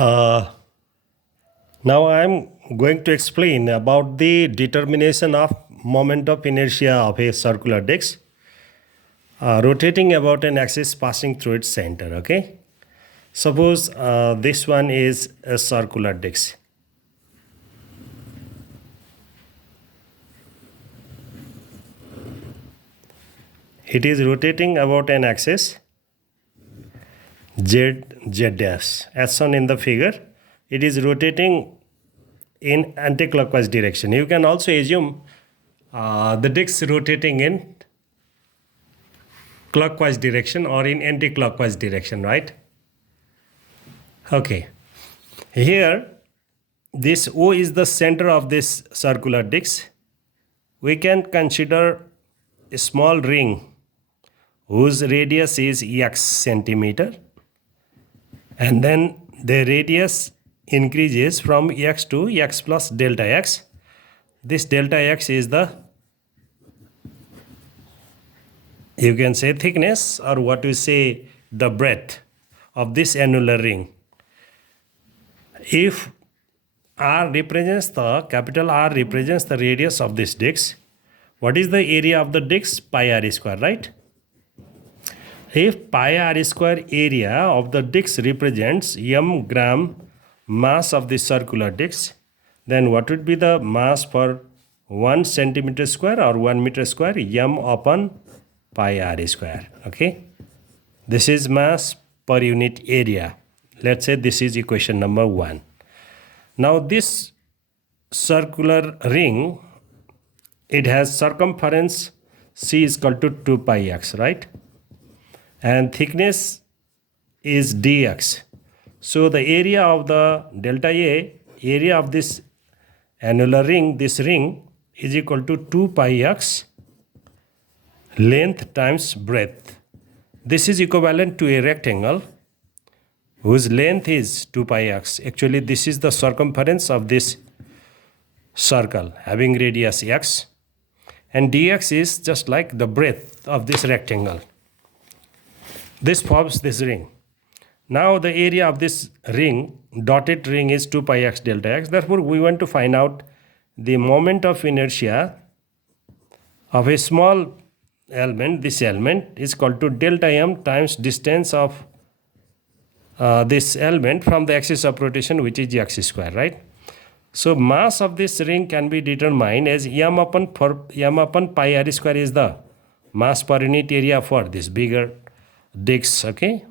Uh, Now I am going to explain about the determination of moment of inertia of a circular disc rotating about an axis passing through its center. Okay, suppose this one is a circular disc. It is rotating about an axis z dash as shown in the figure. It is rotating in anti-clockwise direction. You can also assume the disc rotating in clockwise direction or in anti-clockwise direction, right? Okay. Here, this O is the center of this circular disc. We can consider a small ring whose radius is x centimeter, and then the radius increases from x to x plus delta x. This delta x is the, you can say, thickness, or what you say, the breadth of this annular ring. If R represents the, capital R represents the radius of this disc, what is the area of the disc? Pi r square, right? If pi r square area of the disc represents m gram mass of the circular disc, then what would be the mass per 1 centimeter square or 1 meter square? M upon pi r square. Okay, this is mass per unit area. Let's say this is equation number 1. Now this circular ring, it has circumference c is equal to 2 pi x, right? And thickness is dx. So the area of the delta A, area of this annular ring, this ring, is equal to 2 pi x length times breadth. This is equivalent to a rectangle whose length is 2 pi x. Actually, this is the circumference of this circle having radius x, and dx is just like the breadth of this rectangle. This forms this ring. Now the area of this ring, dotted ring, is 2 pi x delta x. Therefore, we want to find out the moment of inertia of a small element. This element is called to delta m times distance of this element from the axis of rotation, which is x square, right? So mass of this ring can be determined as m upon pi r square is the mass per unit area for this bigger disc. Okay,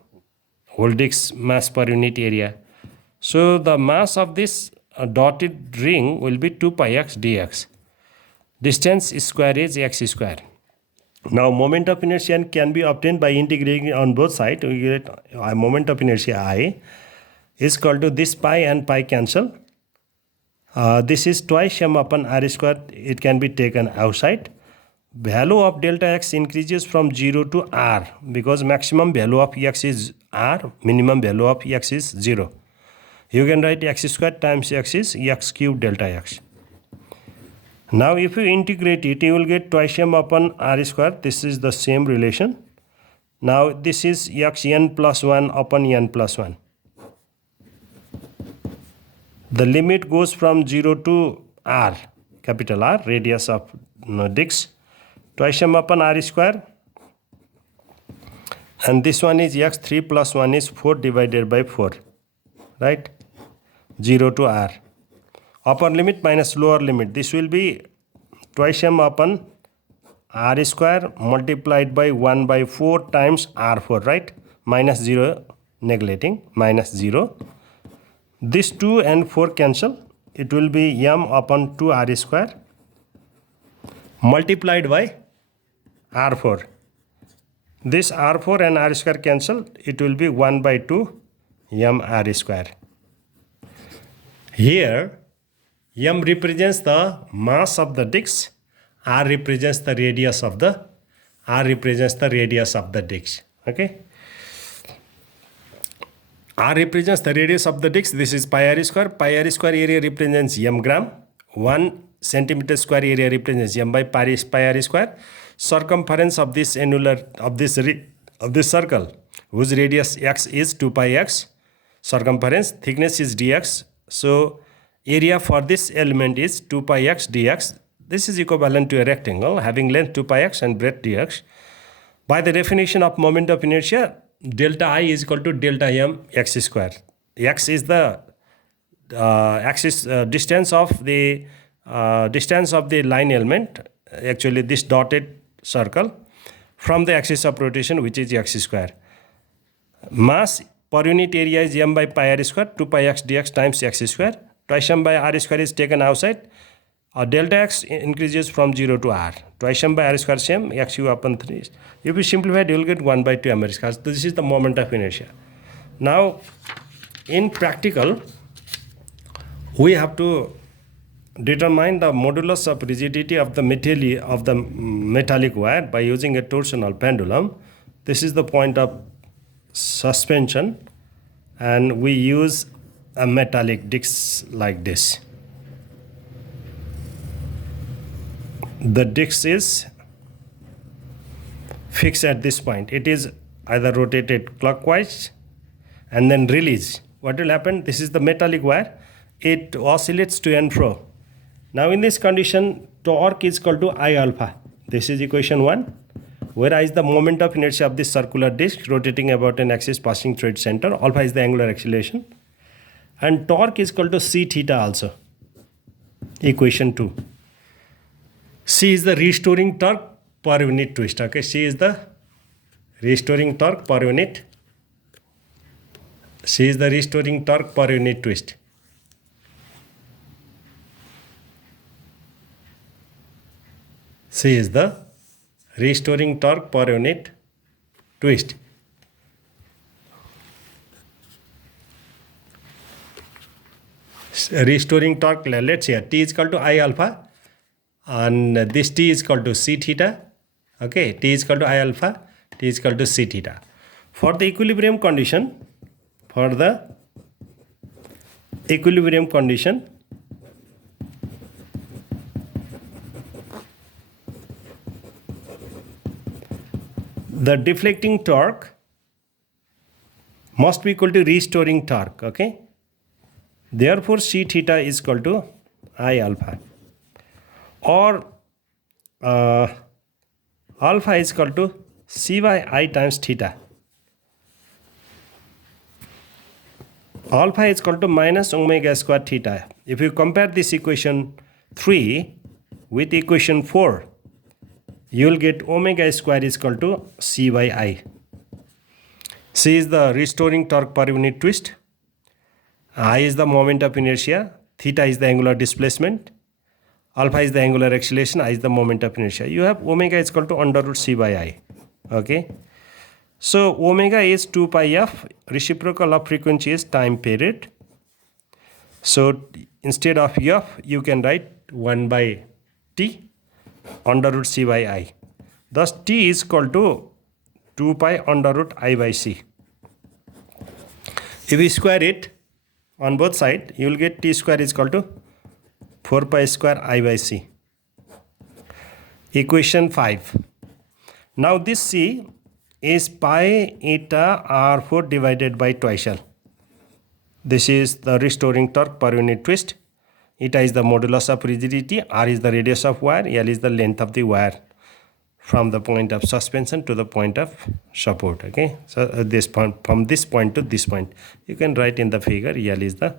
whole disc mass per unit area. So the mass of this dotted ring will be 2 pi x dx. Distance square is x square. Now moment of inertia can be obtained by integrating on both sides. We get a moment of inertia I is equal to this pi and pi cancel. This is twice m upon r square. It can be taken outside. Value of delta x increases from 0 to r because maximum value of x is r, minimum value of x is 0. You can write x square times x is x cube delta x. Now if you integrate it, you will get twice m upon r square. This is the same relation. Now this is x n plus 1 upon n plus 1. The limit goes from 0 to r, capital R, radius of disc. Twice m upon r square, and this one is x, 3 plus 1 is 4 divided by 4, right? 0 to r. Upper limit minus lower limit. This will be twice m upon r square multiplied by 1 by 4 times r4, right? Minus 0 neglecting, minus 0. This 2 and 4 cancel. It will be m upon 2 r square multiplied by r4. This r4 and r square cancel. It will be 1 by 2 m r square. Here m represents the mass of the disc, r represents the radius of the disc. Okay, r represents the radius of the disc. This is pi r square. Pi r square area represents m gram. 1 centimeter square area represents m by pi r square. Circumference of this annular of this circle, whose radius x is 2 pi x. circumference, thickness is dx. So area for this element is 2 pi x dx. This is equivalent to a rectangle having length 2 pi x and breadth dx. By the definition of moment of inertia, delta I is equal to delta m x square. X is the distance of the line element, actually this dotted circle, from the axis of rotation, which is x square. Mass per unit area is m by pi r square, 2 pi x dx times x square. Twice m by r square is taken outside. Delta x increases from 0 to r. Twice m by r square same, x u upon 3. If you simplify it, you will get 1 by 2 m r square. This is the moment of inertia. Now, in practical, we have to determine the modulus of rigidity of the metallic wire by using a torsional pendulum. This is the point of suspension, and we use a metallic disc like this. The disc is fixed at this point. It is either rotated clockwise and then release. What will happen? This is the metallic wire. It oscillates to and fro. Now in this condition, torque is equal to I alpha. This is equation 1. Where I is the moment of inertia of this circular disc rotating about an axis passing through its center. Alpha is the angular acceleration. And torque is equal to c theta also. Equation 2. C is the restoring torque per unit twist. Okay, C is the restoring torque per unit. C is the restoring torque per unit twist. C is the restoring torque per unit twist. Restoring torque, let's say T is equal to I alpha, and this T is equal to C theta. Okay, T is equal to I alpha, T is equal to C theta. For the equilibrium condition, the deflecting torque must be equal to restoring torque. Okay, therefore C theta is equal to I alpha, or alpha is equal to C by I times theta. Alpha is equal to minus omega square theta. If you compare this equation 3 with equation 4, you will get omega square is equal to C by I. C is the restoring torque per unit twist. I is the moment of inertia. Theta is the angular displacement. Alpha is the angular acceleration. I is the moment of inertia. You have omega is equal to under root C by I. Okay. So omega is 2 pi f. Reciprocal of frequency is time period. So instead of f, you can write 1 by t under root C by I. Thus t is equal to 2 pi under root I by c. If we square it on both sides, you will get t square is equal to 4 pi square I by c. Equation 5. Now this c is pi eta r4 divided by twice L. This is the restoring torque per unit twist. Eta is the modulus of rigidity, r is the radius of wire, L is the length of the wire from the point of suspension to the point of support. Okay, so this point, from this point to this point, you can write in the figure L is the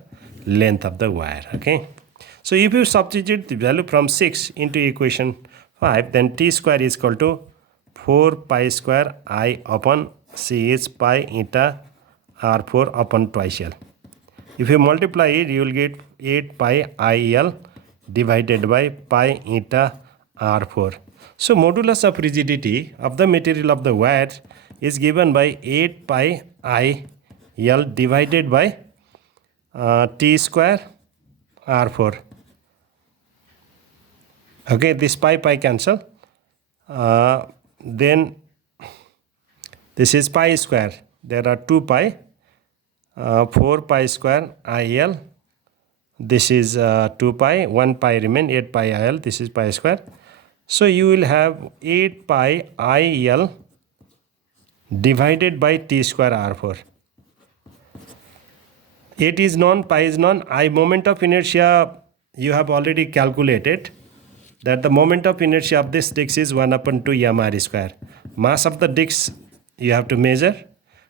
length of the wire. Okay, so if you substitute the value from 6 into equation 5, then t square is equal to 4 pi square I upon c is pi eta r4 upon twice L. If you multiply it, you will get 8 pi IL divided by pi eta r4. So modulus of rigidity of the material of the wire is given by 8 pi IL divided by t square r4. Okay, this pi cancel. Then this is pi square. There are 2 pi. 4 pi square IL. This is 2 pi. 1 pi remain. 8 pi IL. This is pi square. So you will have 8 pi IL divided by t square r4. 8 is known, pi is known. I moment of inertia you have already calculated that the moment of inertia of this disc is 1 upon 2 m r square. Mass of the disc you have to measure.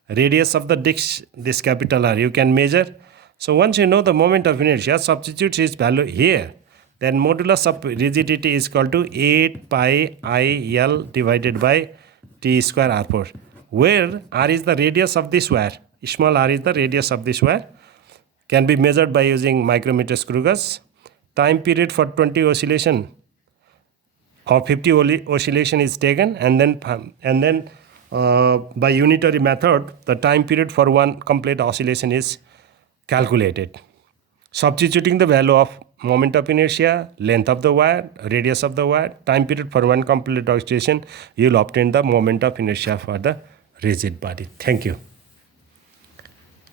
Radius of the disc, this capital R, you can measure. So once you know the moment of inertia, substitute its value here. Then modulus of rigidity is equal to 8 pi I L divided by T square R4, where R is the radius of this wire. Small r is the radius of this wire. Can be measured by using micrometer screw gauge. Time period for 20 oscillation or 50 oscillation is taken, and then by unitary method, the time period for one complete oscillation is calculated. Substituting the value of moment of inertia, length of the wire, radius of the wire, time period for one complete oscillation, you will obtain the moment of inertia for the rigid body. Thank you.